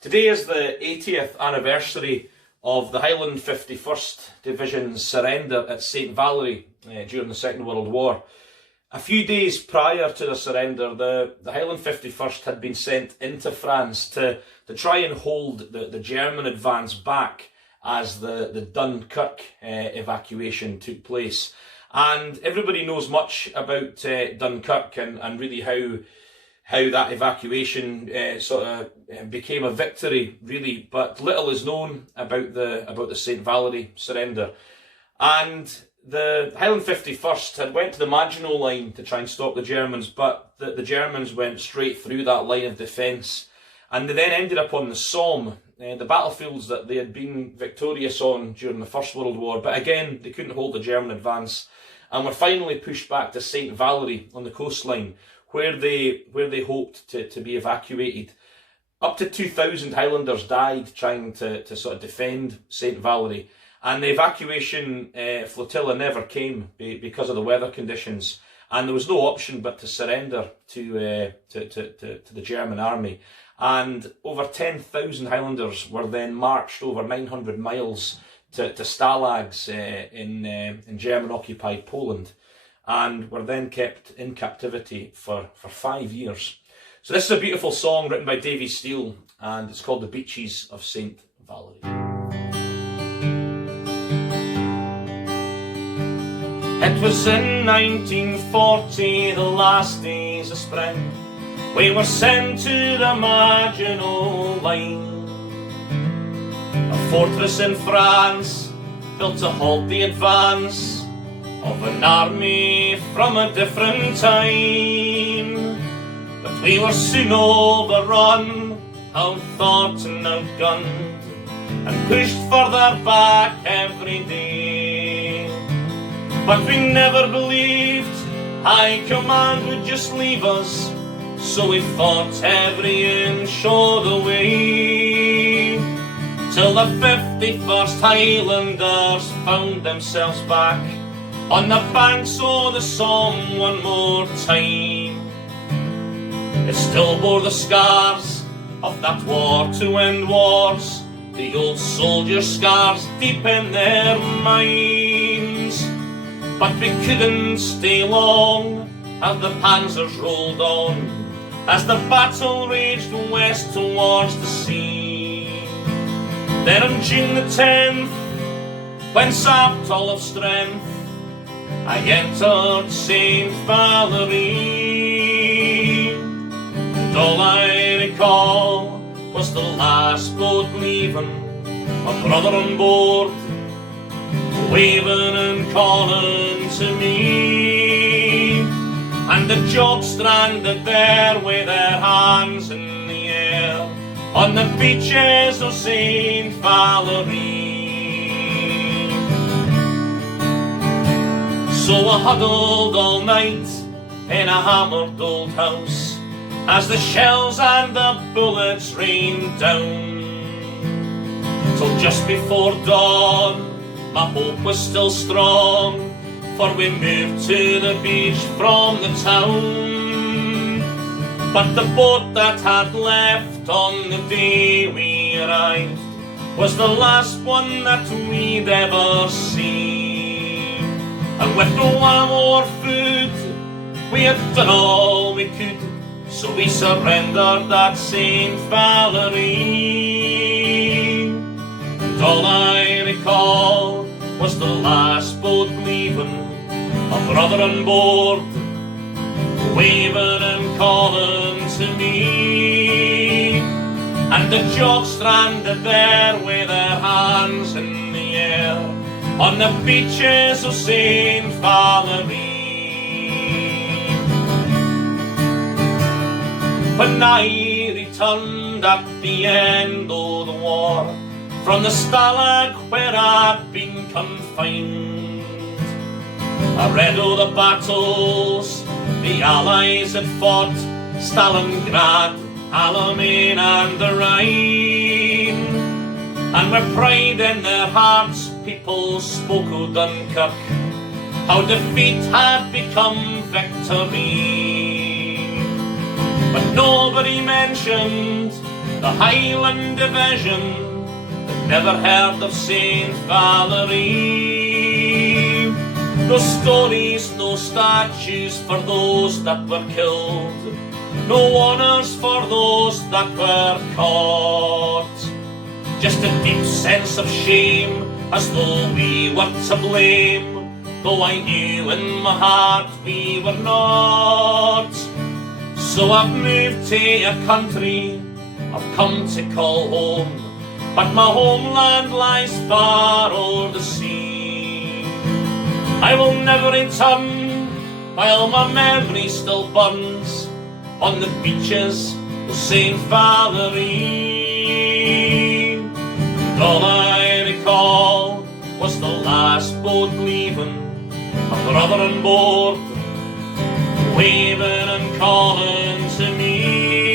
Today is the 80th anniversary of the Highland 51st Division's surrender at St Valery during the Second World War. A few days prior to the surrender, the Highland 51st had been sent into France to try and hold the German advance back as the Dunkirk evacuation took place. And everybody knows much about Dunkirk and really how that evacuation became a victory, really, but little is known about the St Valery surrender. And the Highland 51st had went to the Maginot Line to try and stop the Germans, but the Germans went straight through that line of defence, and they then ended up on the Somme, the battlefields that they had been victorious on during the First World War, but again they couldn't hold the German advance, and were finally pushed back to St Valery on the coastline, where they hoped to be evacuated. Up to 2,000 Highlanders died trying to sort of defend St Valery, and the evacuation flotilla never came because of the weather conditions, and there was no option but to surrender to the German army. And over 10,000 Highlanders were then marched over 900 miles to stalags in German-occupied Poland, and were then kept in captivity for 5 years. So this is a beautiful song written by Davy Steele, and it's called The Beaches of St Valery. It was in 1940, the last days of spring, we were sent to the Maginot Line, a fortress in France built to halt the advance of an army from a different time. But we were soon overrun, outthought and outgunned, and pushed further back every day. But we never believed High Command would just leave us, so we fought every inch of the way, till the 51st Highlanders found themselves back on the banks of the Somme one more time. It still bore the scars of that war to end wars, the old soldier scars deep in their minds. But we couldn't stay long as the panzers rolled on, as the battle raged west towards the sea. Then on June the 10th, when sapped all of strength, I entered St Valery, and all I recall was the last boat leaving, my brother on board, waving and calling to me, and the job stranded there with their hands in the air on the beaches of St Valery. So I huddled all night in a hammered old house as the shells and the bullets rained down, till just before dawn my hope was still strong, for we moved to the beach from the town. But the boat that had left on the day we arrived was the last one that we'd ever seen, and with no arm or food we had done all we could, so we surrendered at St Valery. And all I recall was the last boat leaving, a brother on board, waving and calling to me, and the jock stranded there with their hands in the air on the beaches of St Valery. When I returned at the end of the war from the stalag where I'd been confined, I read all the battles the Allies had fought, Stalingrad, Alamein and the Rhine, and with pride in their hearts people spoke of Dunkirk, how defeat had become victory. But nobody mentioned The Highland division had never heard of St Valery. No stories, no statues for those that were killed, no honours for those that were caught. Just a deep sense of shame, as though we were to blame, though I knew in my heart we were not. So I've moved to a country I've come to call home, but my homeland lies far o'er the sea. I will never return while my memory still burns on the beaches of St Valery. And all I recall was the last boat leaving, my brother on board, waving and calling to me,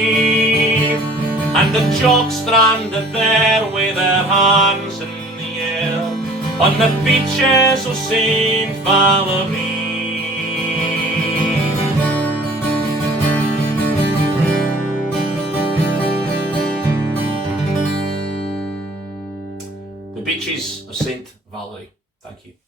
and the jock stranded there with their hands in the air on the beaches of St Valery. The Beaches of St Valery. Thank you.